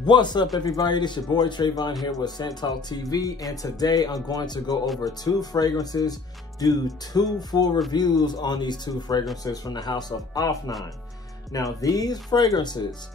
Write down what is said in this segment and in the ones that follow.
What's up, everybody? This your boy Trayvon here with Scent Talk TV, and today I'm going to go over two fragrances, do two full reviews on these two fragrances from the house of Afnan. Now, these fragrances,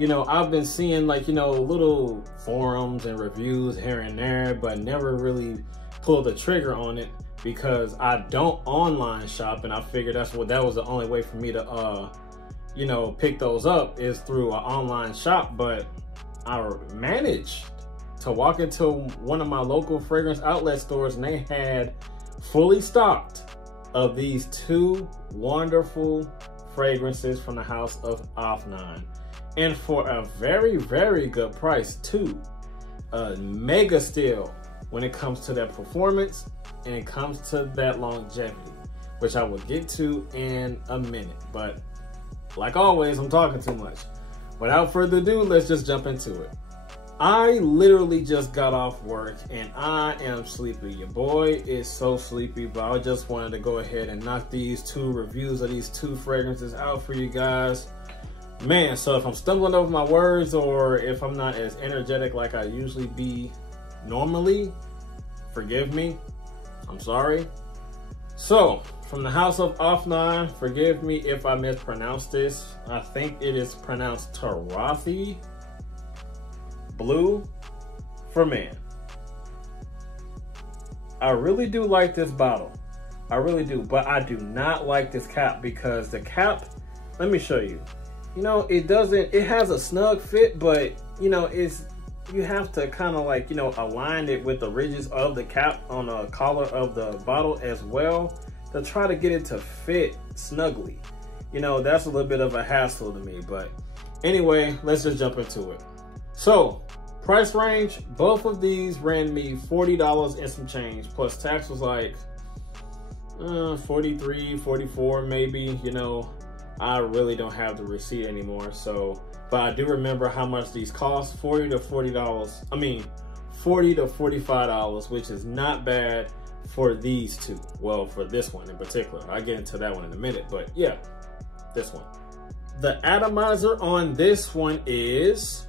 I've been seeing little forums and reviews here and there, but never really pulled the trigger on it because I don't online shop, and I figured that was the only way for me to pick those up is through an online shop. But I managed to walk into one of my local fragrance outlet stores, and they had fully stocked of these two wonderful fragrances from the house of Afnan, and for a very, very good price too. A mega steal when it comes to that performance and it comes to that longevity, which I will get to in a minute. But like always, I'm talking too much. Without further ado, let's just jump into it. I literally just got off work and I am sleepy. Your boy is so sleepy, but I just wanted to go ahead and knock these two reviews of these two fragrances out for you guys. Man, so if I'm stumbling over my words or if I'm not as energetic like I usually be normally, forgive me. I'm sorry. So, from the house of Afnan, forgive me if I mispronounce this. I think it is pronounced Turathi Blue for Men. I really do like this bottle. I really do, but I do not like this cap because the cap, let me show you. It has a snug fit, but you have to kind of align it with the ridges of the cap on the collar of the bottle as well to try to get it to fit snugly. That's a little bit of a hassle to me, but anyway, let's just jump into it. So, price range, both of these ran me $40 and some change, plus tax was like 43, 44 maybe. I really don't have the receipt anymore, but I do remember how much these cost, $40 to $45, which is not bad for these two. Well, for this one in particular. I'll get into that one in a minute, but yeah, this one. The atomizer on this one it's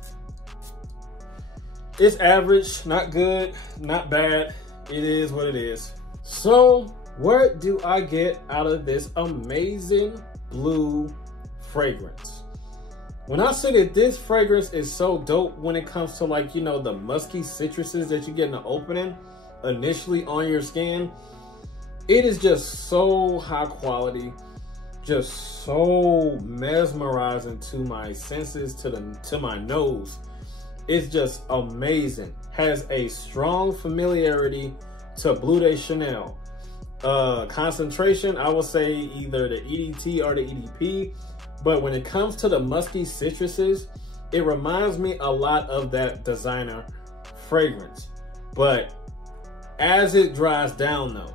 average, not good, not bad. It is what it is. So what do I get out of this amazing blue fragrance? When I say that this fragrance is so dope when it comes to the musky citruses that you get in the opening initially on your skin, it is just so high quality, just so mesmerizing to my senses, to my nose. It's just amazing. Has a strong familiarity to Bleu de Chanel. Concentration, I would say either the EDT or the EDP, but when it comes to the musky citruses, it reminds me a lot of that designer fragrance. But as it dries down though,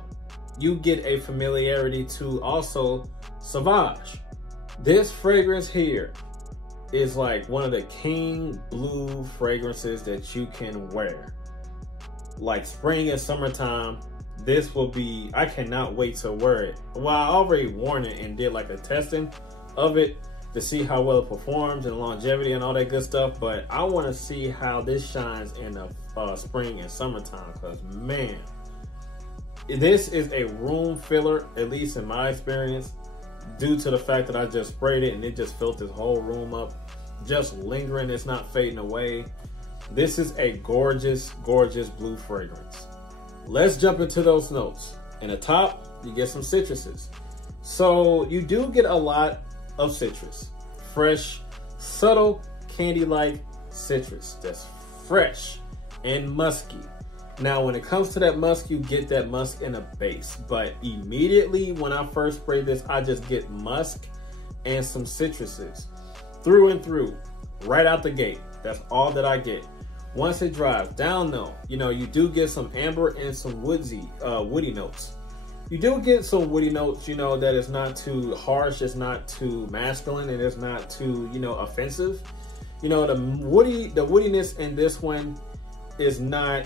you get a familiarity to also Sauvage. This fragrance here is like one of the king blue fragrances that you can wear. Like spring and summertime, this will be, I cannot wait to wear it. Well, I already worn it and did a testing of it to see how well it performs and longevity and all that good stuff, but I want to see how this shines in the spring and summertime, because man, this is a room filler, at least in my experience, due to the fact that I just sprayed it and it just filled this whole room up, just lingering. It's not fading away. This is a gorgeous, gorgeous blue fragrance. Let's jump into those notes. In the top, you get some citruses. So you do get a lot of citrus. Fresh, subtle, candy-like citrus that's fresh and musky. Now, when it comes to that musk, you get that musk in a base. But immediately when I first spray this, I just get musk and some citruses through and through, right out the gate. That's all that I get. Once it dries down though, you do get some amber and some woody notes. You do get some woody notes, that is not too harsh, it's not too masculine, and it's not too, offensive. The woodiness in this one is not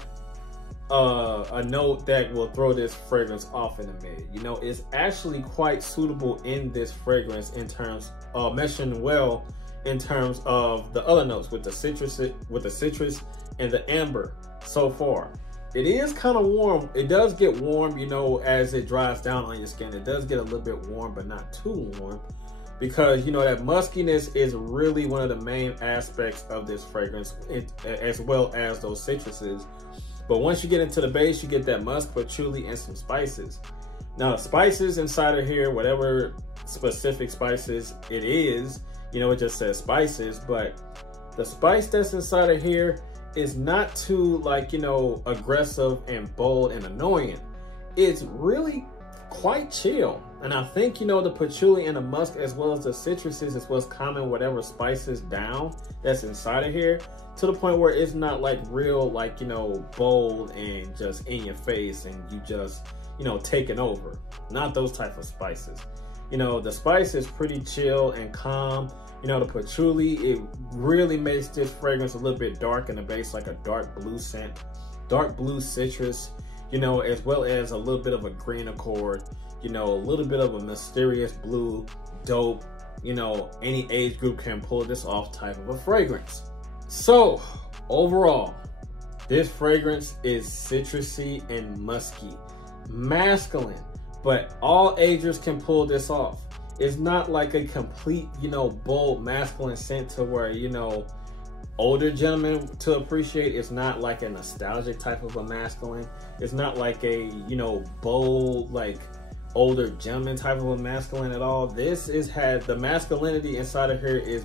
a note that will throw this fragrance off in the mid. It's actually quite suitable in this fragrance in terms of meshing well in terms of the other notes with the citrus and the amber so far. It is kind of warm. It does get warm, you know, as it dries down on your skin. It does get a little bit warm, but not too warm, because, you know, that muskiness is really one of the main aspects of this fragrance, as well as those citruses. But once you get into the base, you get that musk, patchouli, and some spices. Now, the spices inside of here, whatever specific spices it is, you know, it just says spices, but the spice that's inside of here is not too, like, you know, aggressive and bold and annoying. It's really quite chill. And I think, you know, the patchouli and the musk, as well as the citruses, is what's calming whatever spices down that's inside of here, to the point where it's not like real, like, you know, bold and just in your face and you just, you know, taking over. Not those type of spices. You know, the spice is pretty chill and calm. You know, the patchouli, it really makes this fragrance a little bit dark in the base, like a dark blue scent, dark blue citrus, you know, as well as a little bit of a green accord, you know, a little bit of a mysterious blue, dope, you know, any age group can pull this off type of a fragrance. So overall, this fragrance is citrusy and musky, masculine, but all agers can pull this off. It's not like a complete, you know, bold masculine scent to where, you know, older gentlemen to appreciate. It's not like a nostalgic type of a masculine. It's not like a, you know, bold, like older gentleman type of a masculine at all. This is the masculinity inside of here is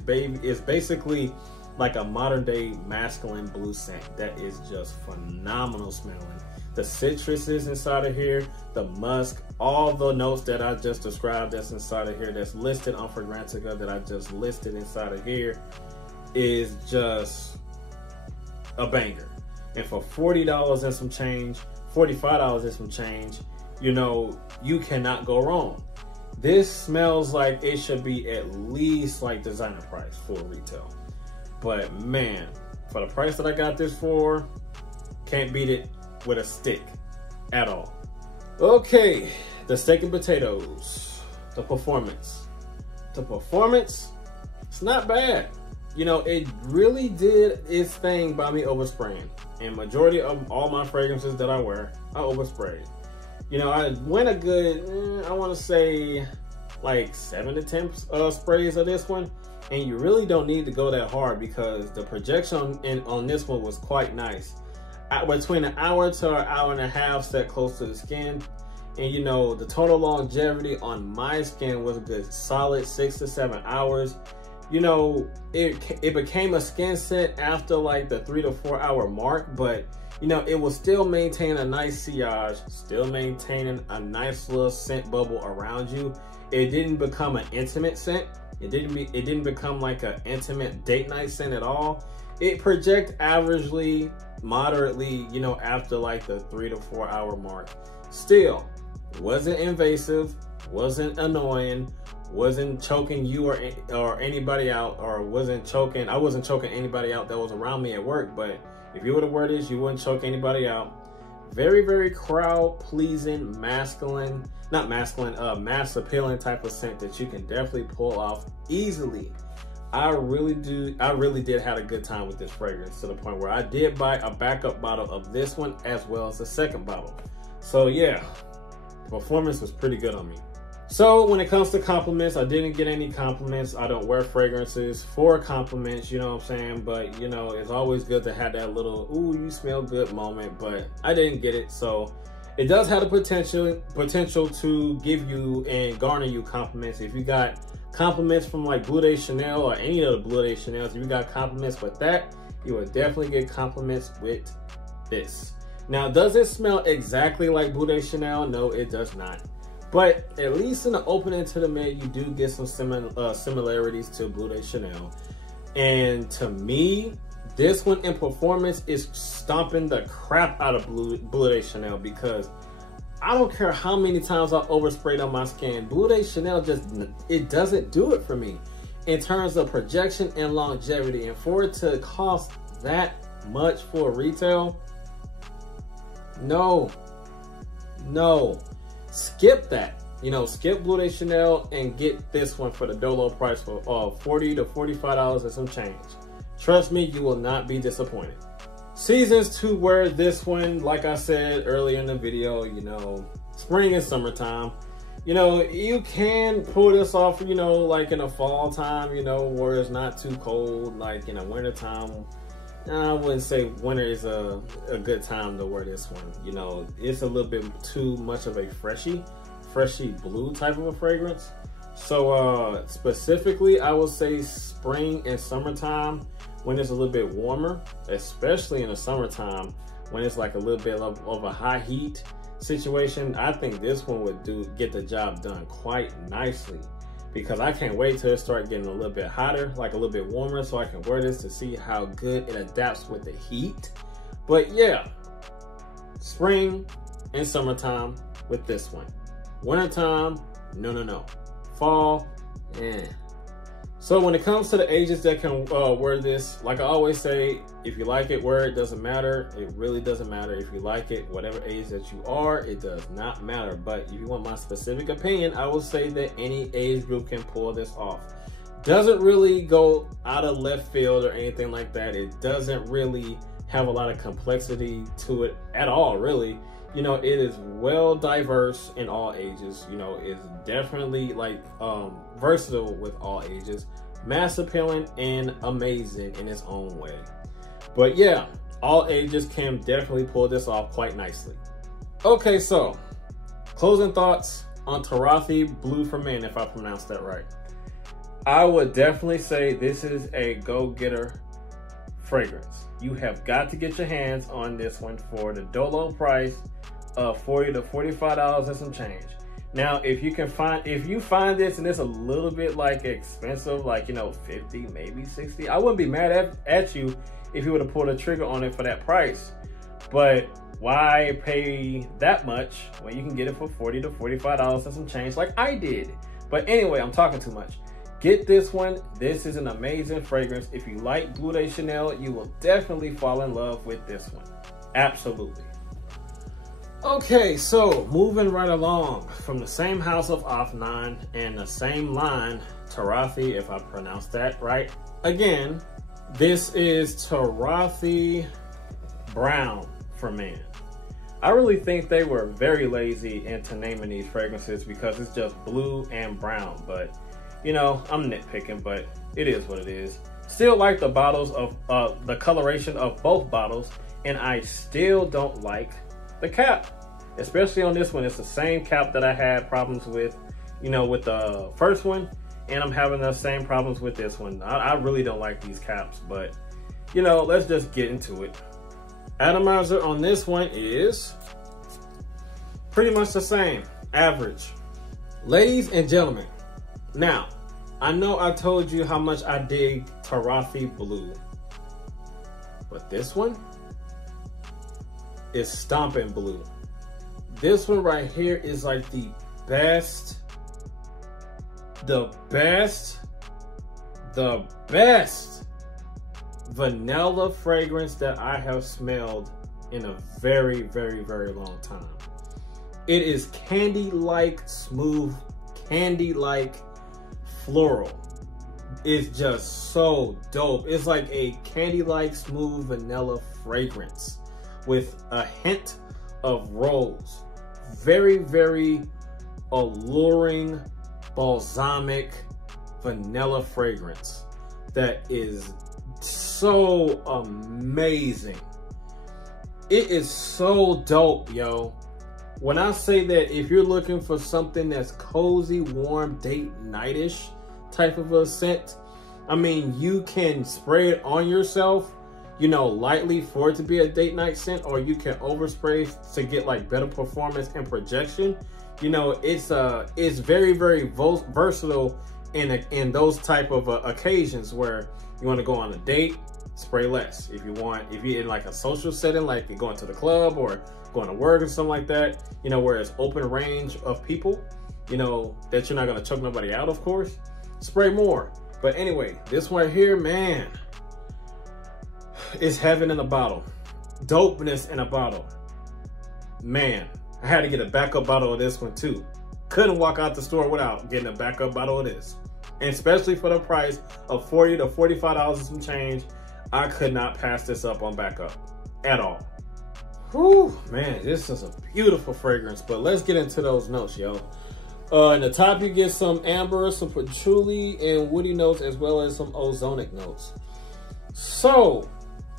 basically like a modern day masculine blue scent that is just phenomenal smelling. The citruses inside of here, the musk, all the notes that I just described that's inside of here, that's listed on Fragrantica, that I just listed inside of here, is just a banger. And for $40 and some change, $45 and some change, you know, you cannot go wrong. This smells like it should be at least like designer price for retail. But man, for the price that I got this for, can't beat it with a stick at all. Okay, the steak and potatoes, the performance. The performance, it's not bad. You know, it really did its thing by me overspraying. And majority of all my fragrances that I wear, I oversprayed. You know, I went a good, I want to say like 7 to 10 sprays of this one. And you really don't need to go that hard because the projection on this one was quite nice. Between an hour to an hour and a half set close to the skin. And you know, the total longevity on my skin was a good solid 6 to 7 hours. You know, it became a skin scent after like the 3 to 4 hour mark, but you know, it will still maintain a nice sillage, still maintaining a nice little scent bubble around you. It didn't become an intimate scent. It didn't become like an intimate date night scent at all. It project averagely, moderately, you know, after like the 3 to 4 hour mark. Still, wasn't invasive, wasn't annoying, wasn't choking you or anybody out, or I wasn't choking anybody out that was around me at work. But if you were to wear this, you wouldn't choke anybody out. Very, very crowd pleasing, masculine, not masculine, mass appealing type of scent that you can definitely pull off easily. I really did have a good time with this fragrance, to the point where I did buy a backup bottle of this one as well as a second bottle. So yeah, the performance was pretty good on me. So when it comes to compliments, I didn't get any compliments. I don't wear fragrances for compliments, you know what I'm saying? But you know, it's always good to have that little, ooh, you smell good moment, but I didn't get it. So it does have the potential to give you and garner you compliments. If you got compliments from like Bleu de Chanel or any of the Bleu de Chanels, if you got compliments with that, you will definitely get compliments with this. Now, does it smell exactly like Bleu de Chanel? No, it does not. But at least in the opening to the mid, you do get some similarities to Bleu de Chanel. And to me, this one in performance is stomping the crap out of Bleu de Chanel, because I don't care how many times I oversprayed on my skin. Bleu de Chanel it doesn't do it for me in terms of projection and longevity. And for it to cost that much for retail, no, skip that. you know, skip Bleu de Chanel and get this one for the dolo price for $40 to $45 and some change. Trust me, you will not be disappointed. Seasons to wear this one, like I said earlier in the video, you know, spring and summertime. You know, you can pull this off, you know, like in the fall time, you know, where it's not too cold, like in the winter time. I wouldn't say winter is a good time to wear this one. You know, it's a little bit too much of a freshy blue type of a fragrance. So specifically, I would say spring and summertime when it's a little bit warmer, especially in the summertime when it's like a little bit of a high heat situation. I think this one would get the job done quite nicely, because I can't wait till it start getting a little bit hotter, like a little bit warmer, so I can wear this to see how good it adapts with the heat. But yeah, spring and summertime with this one. Wintertime, no. Fall, eh. So when it comes to the ages that can wear this, like I always say, if you like it, wear it. Doesn't matter. It really doesn't matter. If you like it, whatever age that you are, it does not matter. But if you want my specific opinion, I will say that any age group can pull this off. Doesn't really go out of left field or anything like that. It doesn't really have a lot of complexity to it at all, really. You know, it is well diverse in all ages. You know, it's definitely like versatile with all ages, mass appealing and amazing in its own way. But yeah, all ages can definitely pull this off quite nicely. Okay, so closing thoughts on Turathi Bleu for Men, if I pronounced that right. I would definitely say this is a go-getter fragrance. You have got to get your hands on this one for the dolo price of $40 to $45 and some change. Now, if you find this and it's a little bit like expensive, like, you know, 50, maybe 60, I wouldn't be mad at you if you would have pulled a trigger on it for that price. But why pay that much when you can get it for $40 to $45 and some change like I did? But anyway, I'm talking too much. Get this one. This is an amazing fragrance. If you like Bleu de Chanel, you will definitely fall in love with this one. Absolutely. Okay, so moving right along from the same house of Afnan and the same line, Turathi, if I pronounced that right. Again, this is Turathi Brown for Men. I really think they were very lazy into naming these fragrances because it's just blue and brown. But, you know, I'm nitpicking, but it is what it is. Still like the bottles of the coloration of both bottles, and I still don't like the cap, especially on this one. It's the same cap that I had problems with, you know, with the first one, and I'm having the same problems with this one. I really don't like these caps, but, you know, let's just get into it. Atomizer on this one is pretty much the same, average. Ladies and gentlemen, now, I know I told you how much I dig Turathi Blue, but this one is stomping blue. This one right here is like the best vanilla fragrance that I have smelled in a very, very, very long time. It is candy-like smooth, candy-like floral. It's just so dope. It's like a candy-like smooth vanilla fragrance with a hint of rose. Very, very alluring, balsamic vanilla fragrance that is so amazing. It is so dope, yo. When I say that, if you're looking for something that's cozy, warm, date night-ish type of a scent, I mean, you can spray it on yourself, you know, lightly for it to be a date night scent, or you can overspray to get like better performance and projection. You know, it's very, very versatile in those type of occasions where you want to go on a date, spray less. If you're in like a social setting, like you're going to the club or going to work or something like that, you know, where it's open range of people, you know, that you're not going to choke nobody out, of course, spray more. But anyway, this one here, man, is heaven in a bottle. Dopeness in a bottle. Man, I had to get a backup bottle of this one too. Couldn't walk out the store without getting a backup bottle of this. And especially for the price of $40 to $45 and some change, I could not pass this up on backup at all. Whew, man, this is a beautiful fragrance, but let's get into those notes, yo. In the top, you get some amber, some patchouli, and woody notes, as well as some ozonic notes. So,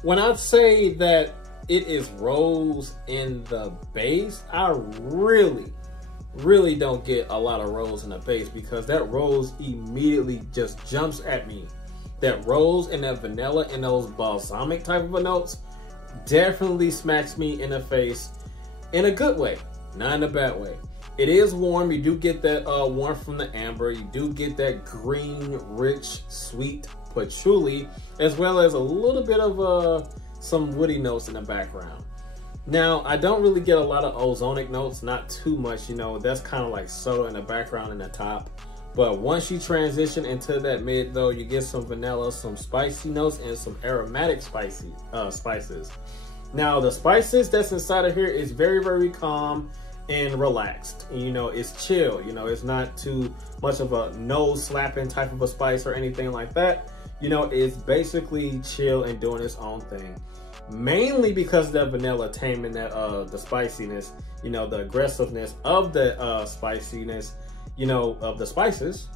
when I say that it is rose in the base, I really don't get a lot of rose in the base, because that rose immediately just jumps at me. That rose and that vanilla and those balsamic type of notes definitely smacks me in the face in a good way, not in a bad way. It is warm. You do get that warmth from the amber. You do get that green, rich, sweet patchouli, as well as a little bit of some woody notes in the background. Now, I don't really get a lot of ozonic notes, not too much, you know, that's kind of like subtle in the background and the top. But once you transition into that mid though, you get some vanilla, some spicy notes, and some aromatic spices. Now, the spices that's inside of here is very, very calm and relaxed. And, you know, it's chill, you know, it's not too much of a nose slapping type of a spice or anything like that. You know, it's basically chill and doing its own thing. Mainly because of that vanilla taming that the spiciness, you know, the aggressiveness of the spiciness, you know, of the spices.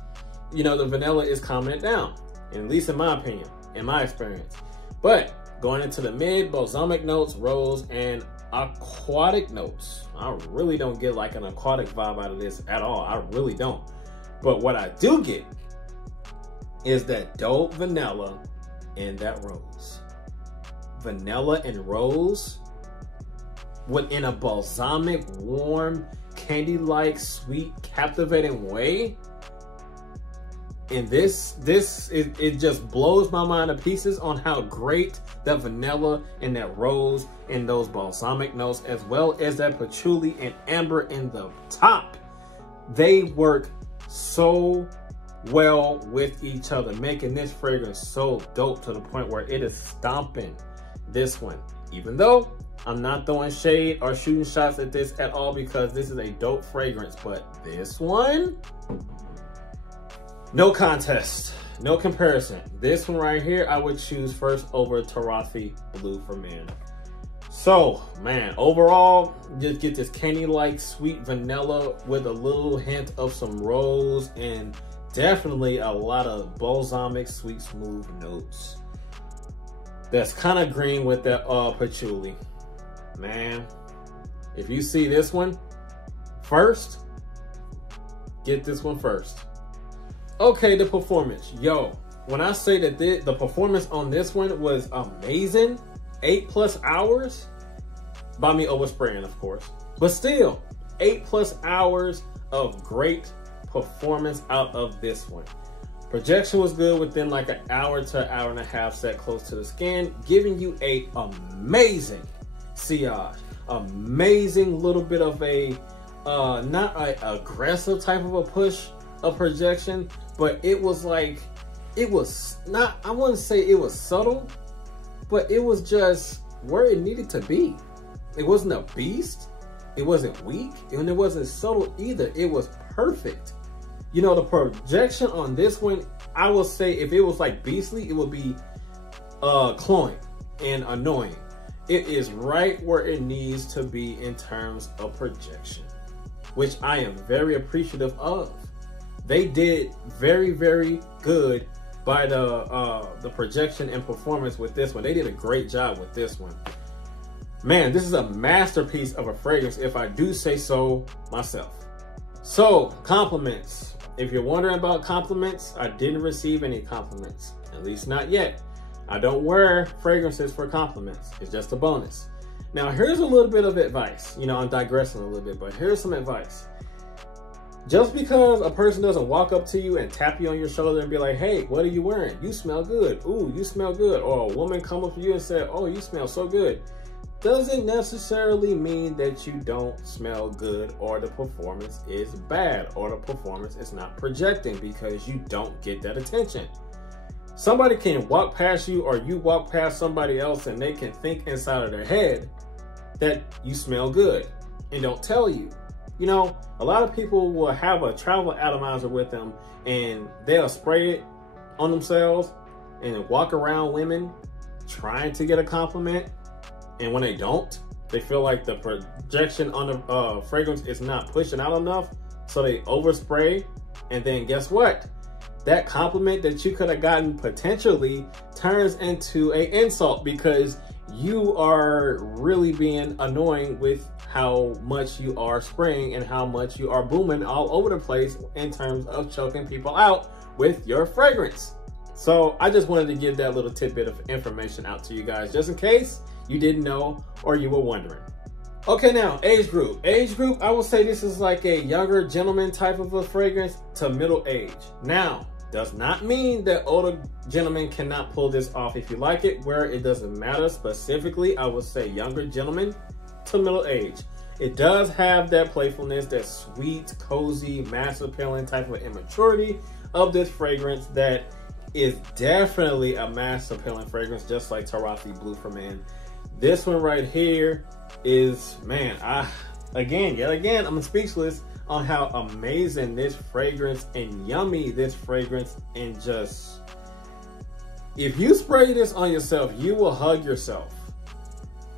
You know, the vanilla is calming it down, at least in my opinion, in my experience. But going into the mid, balsamic notes, rose, and aquatic notes. I really don't get like an aquatic vibe out of this at all. I really don't. But what I do get is that dope vanilla and that rose. Vanilla and rose within a balsamic, warm, candy-like, sweet, captivating way. And it just blows my mind to pieces on how great that vanilla and that rose and those balsamic notes, as well as that patchouli and amber in the top, they work so well with each other, making this fragrance so dope to the point where it is stomping this one. Even though I'm not throwing shade or shooting shots at this at all, because this is a dope fragrance, but this one, no contest, no comparison. This one right here, I would choose first over Turathi Blue for Men. So, man, overall, just get this candy-like sweet vanilla with a little hint of some rose and definitely a lot of balsamic, sweet, smooth notes. That's kind of green with that patchouli. Man, if you see this one first, get this one first. Okay, the performance. Yo, when I say that the performance on this one was amazing, 8+ hours, by me overspraying, of course, but still 8+ hours of great performance out of this one. Projection was good within like an hour to an hour and a half set close to the skin, giving you a amazing sillage, amazing little bit of a not an aggressive type of a push of projection, but it was like, it was not, I wouldn't say it was subtle, but it was just where it needed to be. It wasn't a beast, it wasn't weak, and it wasn't subtle either. It was perfect. You know, the projection on this one, I will say if it was like beastly, it would be cloying and annoying. It is right where it needs to be in terms of projection, which I am very appreciative of. They did very, very good by the projection and performance with this one. They did a great job with this one. Man, this is a masterpiece of a fragrance, if I do say so myself. So, compliments. If you're wondering about compliments, I didn't receive any compliments, at least not yet. I don't wear fragrances for compliments. It's just a bonus. Now, here's a little bit of advice. You know, I'm digressing a little bit, but here's some advice. Just because a person doesn't walk up to you and tap you on your shoulder and be like, hey, what are you wearing? You smell good. Ooh, you smell good. Or a woman come up to you and say, oh, you smell so good, doesn't necessarily mean that you don't smell good or the performance is bad or the performance is not projecting, because you don't get that attention. Somebody can walk past you or you walk past somebody else and they can think inside of their head that you smell good and don't tell you. You know, a lot of people will have a travel atomizer with them and they'll spray it on themselves and walk around women trying to get a compliment. And when they don't, they feel like the projection on the fragrance is not pushing out enough. So they overspray. And then guess what? That compliment that you could have gotten potentially turns into an insult because you are really being annoying with how much you are spraying and how much you are booming all over the place in terms of choking people out with your fragrance. So I just wanted to give that little tidbit of information out to you guys, just in case you didn't know or you were wondering. Okay, now age group. Age group, I will say this is like a younger gentleman type of a fragrance to middle age. Now, does not mean that older gentlemen cannot pull this off if you like it, where it doesn't matter. Specifically, I would say younger gentlemen to middle age. It does have that playfulness, that sweet, cozy, mass appealing type of immaturity of this fragrance that is definitely a mass appealing fragrance, just like Turathi Blue for Men. This one right here is, man, yet again, I'm speechless on how amazing this fragrance and yummy this fragrance, and just, if you spray this on yourself, you will hug yourself.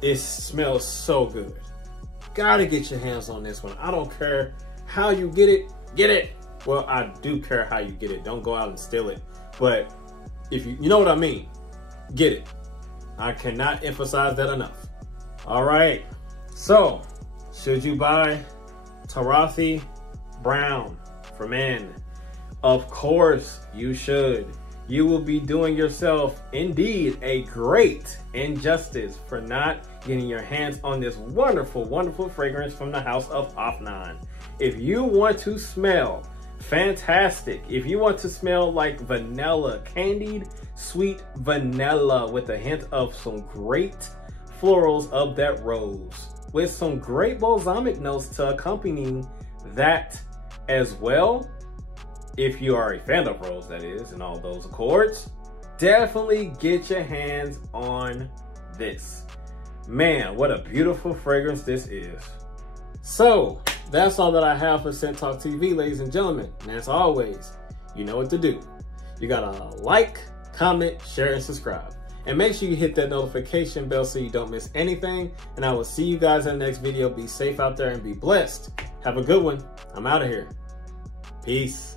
It smells so good. Gotta get your hands on this one. I don't care how you get it. Well, I do care how you get it. Don't go out and steal it. But if you know what I mean, get it. I cannot emphasize that enough. All right. So, should you buy Turathi Brown for Men? Of course you should. You will be doing yourself indeed a great injustice for not getting your hands on this wonderful, wonderful fragrance from the house of Afnan. If you want to smell fantastic, if you want to smell like vanilla, candied sweet vanilla with a hint of some great florals of that rose, with some great balsamic notes to accompany that as well. If you are a fan of rose, that is, and all those accords, definitely get your hands on this. Man, what a beautiful fragrance this is. So, that's all that I have for Scent Talk TV, ladies and gentlemen. And as always, you know what to do. You gotta like, comment, share, and subscribe. And make sure you hit that notification bell so you don't miss anything. And I will see you guys in the next video. Be safe out there and be blessed. Have a good one. I'm out of here. Peace.